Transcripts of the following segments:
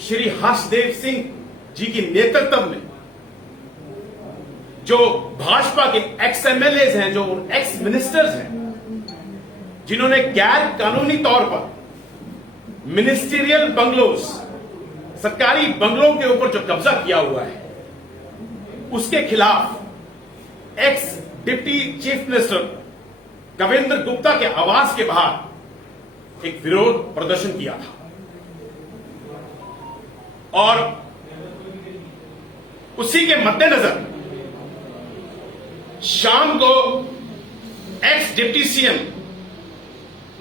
श्री हर्षदेव सिंह जी की नेतृत्व में जो भाजपा के एक्स एमएलए हैं, जो एक्स मिनिस्टर्स हैं, जिन्होंने गैर कानूनी तौर पर मिनिस्टीरियल बंगलोज, सरकारी बंगलों के ऊपर जो कब्जा किया हुआ है, उसके खिलाफ ex deputy chief minister Kavinder Gupta के आवास के बाहर एक विरोध प्रदर्शन किया था। और उसी के मद्देनजर शाम को एक्स डिप्टी सीएम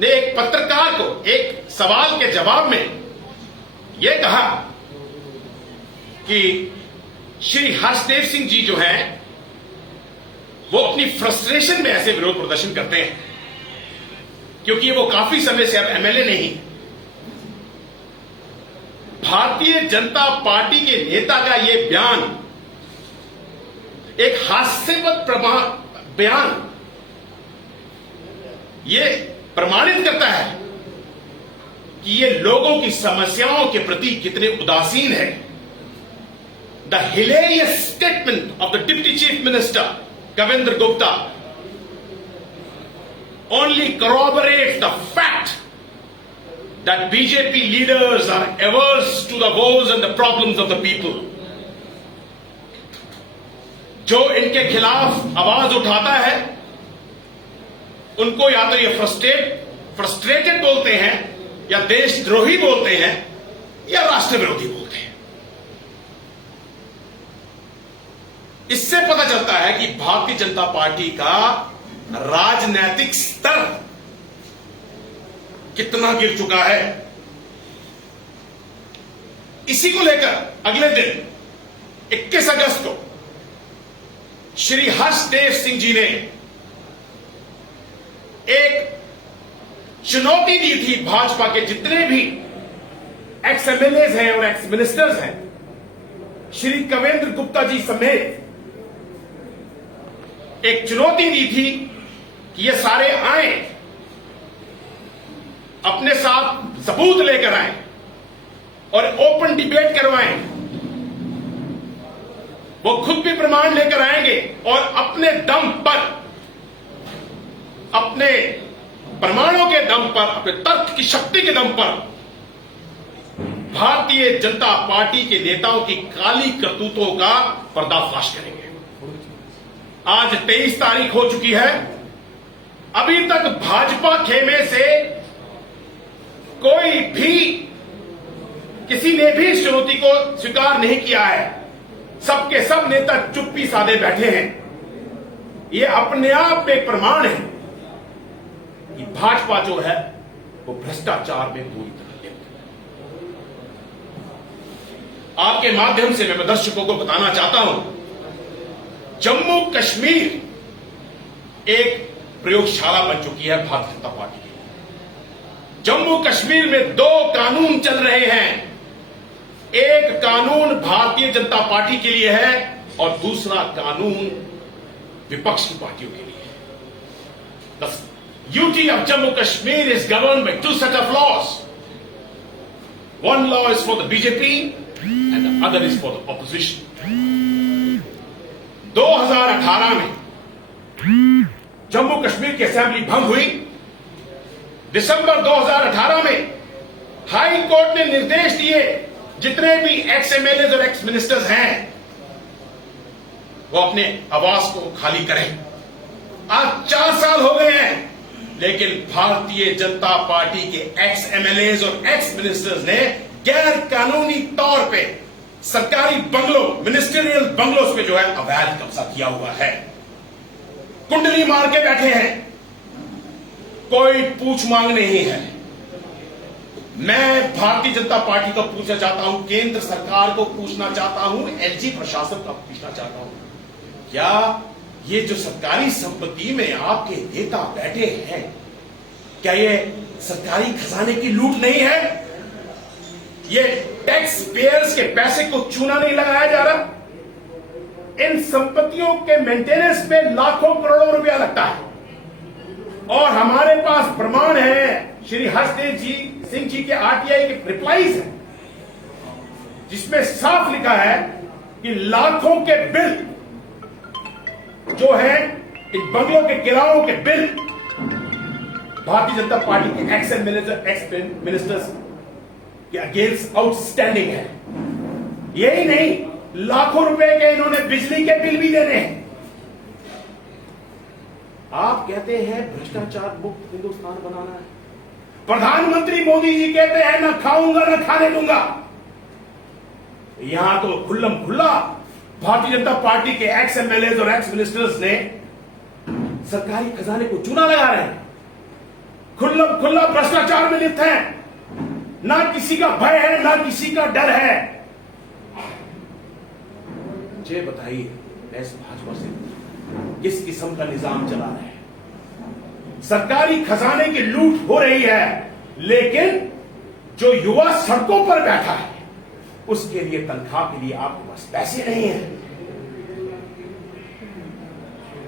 ने एक पत्रकार को एक सवाल के जवाब में यह कहा कि श्री हर्षदेव सिंह जी जो हैं वो अपनी फ्रस्ट्रेशन में ऐसे विरोध प्रदर्शन करते हैं, क्योंकि वो काफी समय से अब एमएलए नहीं। भारतीय जनता पार्टी के नेता का यह बयान एक हास्यास्पद बयान ये प्रमाणित करता है कि ये लोगों की समस्याओं के प्रति कितने उदासीन है। The hilarious statement of the deputy chief minister Kavindra Gupta only corroborates the fact that BJP leaders are averse to the woes and the problems of the people. जो इनके खिलाफ आवाज उठाता है उनको या तो ये फ्रस्ट्रेटेड बोलते हैं, या देशद्रोही बोलते हैं, या राष्ट्र विरोधी बोलते हैं। इससे पता चलता है कि भारतीय जनता पार्टी का राजनैतिक स्तर कितना गिर चुका है। इसी को लेकर अगले दिन 21 अगस्त को श्री हर्षदेव सिंह जी ने एक चुनौती दी थी भाजपा के जितने भी एक्स एमएलए हैं और एक्स मिनिस्टर्स हैं, श्री कवेंद्र गुप्ता जी समेत एक चुनौती दी थी कि ये सारे आए, अपने साथ सबूत लेकर आए और ओपन डिबेट करवाएं। वो खुद भी प्रमाण लेकर आएंगे और अपने दम पर, अपने प्रमाणों के दम पर, अपने तर्क की शक्ति के दम पर भारतीय जनता पार्टी के नेताओं की काली करतूतों का पर्दाफाश करेंगे। आज 23 तारीख हो चुकी है, अभी तक भाजपा खेमे से कोई भी, किसी ने भी इस चुनौती को स्वीकार नहीं किया है। सबके सब नेता चुप्पी साधे बैठे हैं। यह अपने आप में प्रमाण है कि भाजपा जो है वो भ्रष्टाचार में पूरी तरह लिप्त है। आपके माध्यम से मैं दर्शकों को बताना चाहता हूं, जम्मू कश्मीर एक प्रयोगशाला बन चुकी है भारतीय जनता पार्टी की। जम्मू कश्मीर में 2 कानून चल रहे हैं। एक कानून भारतीय जनता पार्टी के लिए है और दूसरा कानून विपक्ष की पार्टियों के लिए है। The UT of Jammu Kashmir is governed by 2 sets of laws. One law is for the BJP and the other is for the opposition. 2018 में जम्मू कश्मीर की असेंबली भंग हुई। दिसंबर 2018 में हाई कोर्ट ने निर्देश दिए जितने भी एक्स एमएलए और एक्स मिनिस्टर्स हैं वो अपने आवास को खाली करें। आज 4 साल हो गए हैं, लेकिन भारतीय जनता पार्टी के एक्स एमएलए और एक्स मिनिस्टर्स ने गैर कानूनी तौर पे सरकारी बंगलों, मिनिस्टरियल बंगलों पे जो है अवैध कब्जा किया हुआ है। कुंडली मार के बैठे हैं, कोई पूछ मांग नहीं है। मैं भारतीय जनता पार्टी को पूछना चाहता हूं, केंद्र सरकार को पूछना चाहता हूं, एलजी प्रशासन को पूछना चाहता हूं, क्या ये जो सरकारी संपत्ति में आपके नेता बैठे हैं, क्या ये सरकारी खजाने की लूट नहीं है? ये टैक्स पेयर्स के पैसे को चूना नहीं लगाया जा रहा? इन संपत्तियों के मेंटेनेंस पे लाखों करोड़ों रुपया लगता है और हमारे पास प्रमाण है। श्री हर्षदेव सिंह जी के आरटीआई के रिप्लाईज हैं। जिसमें साफ लिखा है कि लाखों के बिल जो है इन बंगलों के किरायों के बिल भारतीय जनता पार्टी के एक्स मिनिस्टर्स के अगेंस्ट आउटस्टैंडिंग है। यही नहीं, लाखों रुपए के इन्होंने बिजली के बिल भी देने हैं। आप कहते हैं भ्रष्टाचार मुक्त हिंदुस्तान बनाना है, प्रधानमंत्री मोदी जी कहते हैं ना खाऊंगा ना खाने दूंगा। यहां तो खुल्लम खुल्ला भारतीय जनता पार्टी के एक्स एमएलए और एक्स मिनिस्टर्स ने सरकारी खजाने को चूना लगा रहे हैं, खुल्लम खुल्ला भ्रष्टाचार में लिप्त हैं। ना किसी का भय है ना किसी का डर है। मुझे बताइए, इस भाजपा से किस किस्म का निजाम चला रहे हैं? सरकारी खजाने की लूट हो रही है, लेकिन जो युवा सड़कों पर बैठा है उसके लिए तनख्वाह के लिए आपके पास पैसे नहीं है।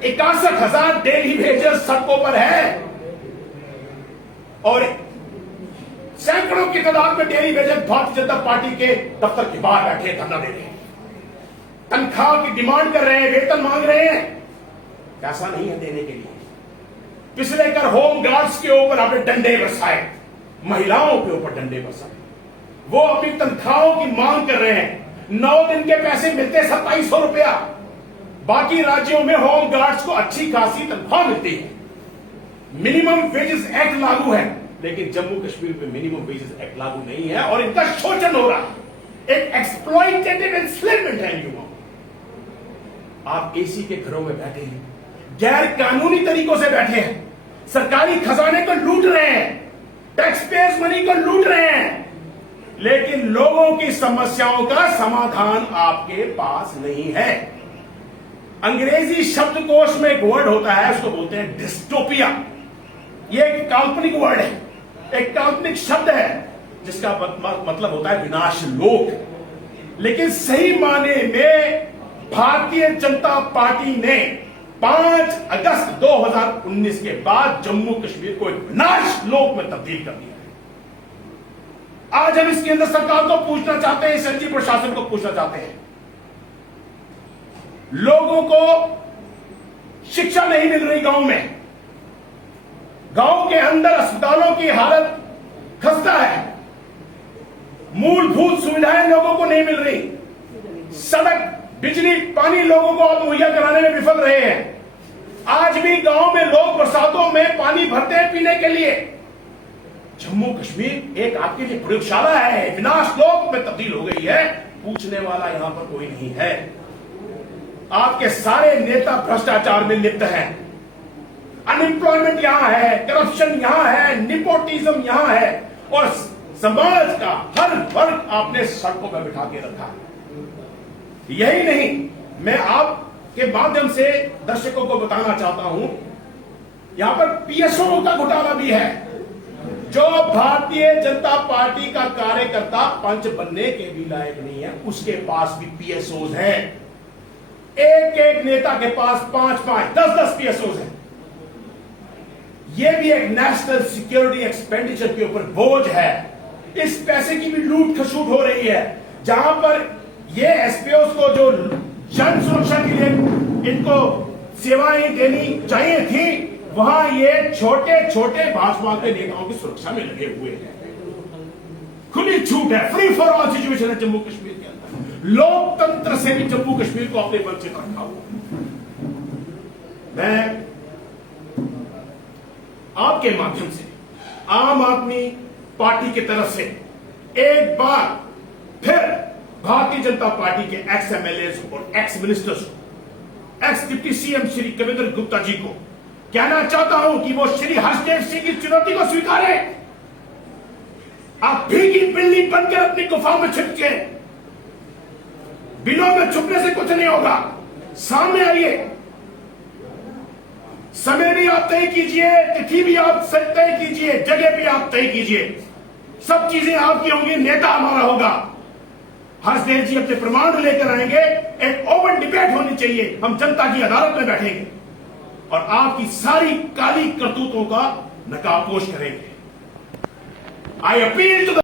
61,000 डेली वेजर सड़कों पर है और सैकड़ों की तादाद में डेली वेजर भारतीय जनता पार्टी के दफ्तर के बाहर बैठे धरना दे रहे हैं, तनख्वाह की डिमांड कर रहे हैं, वेतन मांग रहे हैं। पैसा नहीं है देने के लिए। पिछले कर होम गार्ड्स के ऊपर आपने डंडे बरसाए, महिलाओं के ऊपर डंडे बरसाए। वो अपनी तनख्वाहों की मांग कर रहे हैं। 9 दिन के पैसे मिलते 2700 रुपया। बाकी राज्यों में होम गार्ड्स को अच्छी खासी तनख्वाह मिलती है। मिनिमम वेजेस एक्ट लागू है, लेकिन जम्मू कश्मीर में मिनिमम वेजेस एक्ट लागू नहीं है और इनका शोषण हो रहा है। एक एक्सप्लॉइटेटिव एनस्लेवमेंट है युवाओं। आप एसी के घरों में बैठे हैं, गैर कानूनी तरीकों से बैठे हैं, सरकारी खजाने को लूट रहे हैं, टैक्स पेयर्स मनी को लूट रहे हैं, लेकिन लोगों की समस्याओं का समाधान आपके पास नहीं है। अंग्रेजी शब्दकोश में एक वर्ड होता है, उसको बोलते हैं डिस्टोपिया। ये एक काल्पनिक वर्ड है, एक काल्पनिक शब्द है जिसका मतलब होता है विनाश लोक। लेकिन सही माने में भारतीय जनता पार्टी ने 5 अगस्त 2019 के बाद जम्मू कश्मीर को एक विनाश लोक में तब्दील कर दिया है। आज हम इस केंद्र सरकार को पूछना चाहते हैं, इस एलजी प्रशासन को पूछना चाहते हैं, लोगों को शिक्षा नहीं मिल रही गांव में, गांव के अंदर अस्पतालों की हालत खस्ता है, मूलभूत सुविधाएं लोगों को नहीं मिल रही, सड़क बिजली पानी लोगों को आप मुहैया कराने में विफल रहे हैं। आज भी गांव में लोग बरसातों में पानी भरते हैं पीने के लिए। जम्मू कश्मीर एक आपके लिए प्रयोगशाला है, विनाश लोक में तब्दील हो गई है। पूछने वाला यहां पर कोई नहीं है। आपके सारे नेता भ्रष्टाचार में लिप्त हैं। अनएम्प्लॉयमेंट यहां है, करप्शन यहां है, निपोटिज्म यहां है और समाज का हर वर्ग आपने सड़कों पर बिठा के रखा है। यही नहीं, मैं आपके माध्यम से दर्शकों को बताना चाहता हूं, यहां पर पीएसओ का घोटाला भी है। जो भारतीय जनता पार्टी का कार्यकर्ता पंच बनने के भी लायक नहीं है, उसके पास भी पीएसओज हैं। एक नेता के पास 5-5, 10-10 पीएसओज हैं। यह भी एक नेशनल सिक्योरिटी एक्सपेंडिचर के ऊपर बोझ है। इस पैसे की भी लूट खसूट हो रही है। जहां पर ये एसपीओ को जो जन सुरक्षा के लिए इनको सेवाएं देनी चाहिए थी, वहां ये छोटे छोटे भाजपा के नेताओं की सुरक्षा में लगे हुए हैं। खुली छूट है, फ्री फॉर ऑल सिचुएशन है जम्मू कश्मीर के अंदर। लोकतंत्र से भी जम्मू कश्मीर को अपने वंचित रखा हुआ। मैं आपके माध्यम से आम आदमी पार्टी की तरफ से एक बार फिर भारतीय जनता पार्टी के एक्स एमएलए और एक्स मिनिस्टर्स को, ex deputy CM Shri Kavinder Gupta ji को कहना चाहता हूं कि वो श्री हर्षदेव सिंह की चुनौती को स्वीकारें। आप भीगी बिल्ली बनकर अपनी गुफा में छिप के, बिलों में छुपने से कुछ नहीं होगा। सामने आइए, समय भी आप तय कीजिए, तिथि भी आप तय कीजिए, जगह भी आप तय कीजिए। सब चीजें आपकी होंगी, नेता हमारा होगा। हर्षदेव जी अपने प्रमाण लेकर आएंगे। एक ओपन डिबेट होनी चाहिए। हम जनता की अदालत में बैठेंगे और आपकी सारी काली करतूतों का नकाबपोश करेंगे। I appeal to the